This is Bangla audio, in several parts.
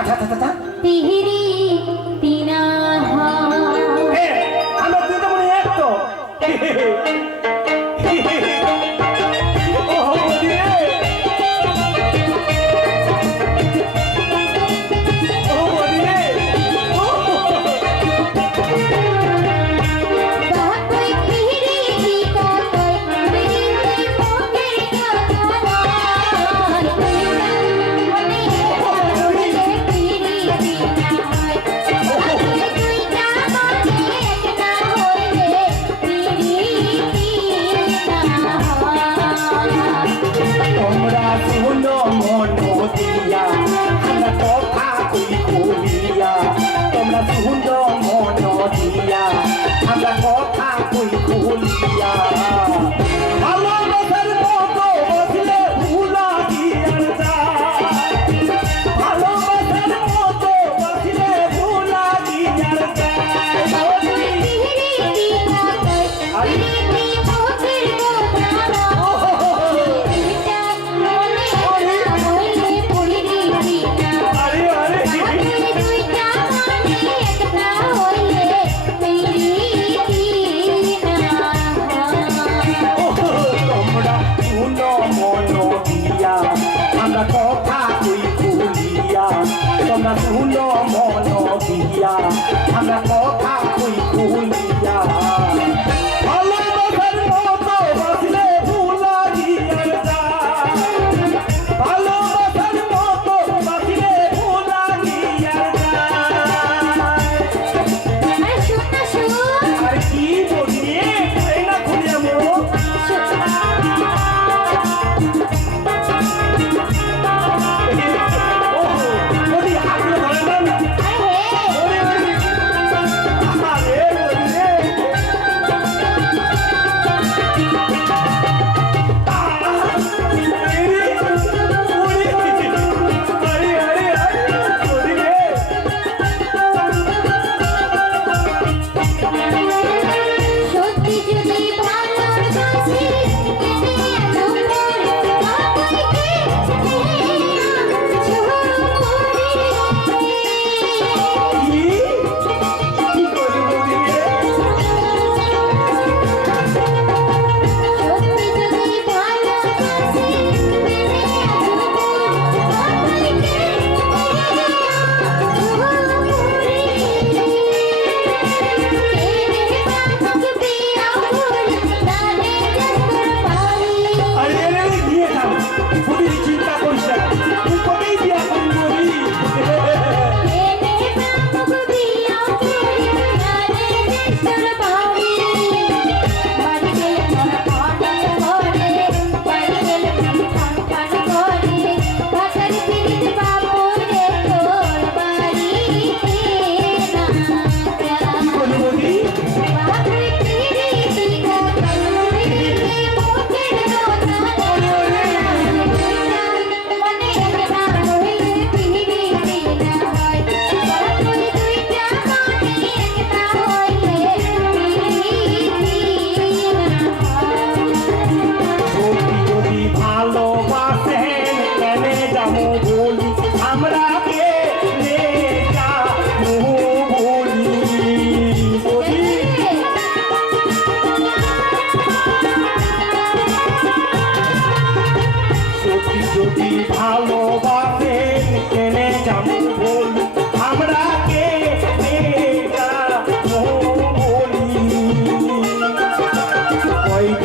আচ্ছা, আচ্ছা আচ্ছা আচ্ছা তিহিরি তিনা আমরা দুটো মনে এক তো। মনোদিয়া আমরা কথা কই খুলিয়া তোমরা সুন্দর মনোদিয়া আমরা কথা কই খুলিয়া ทำละโมท่าคุยคุย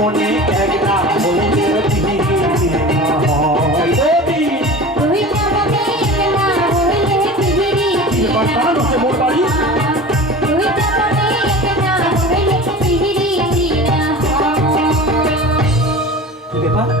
মনে এক রাত। হয়ে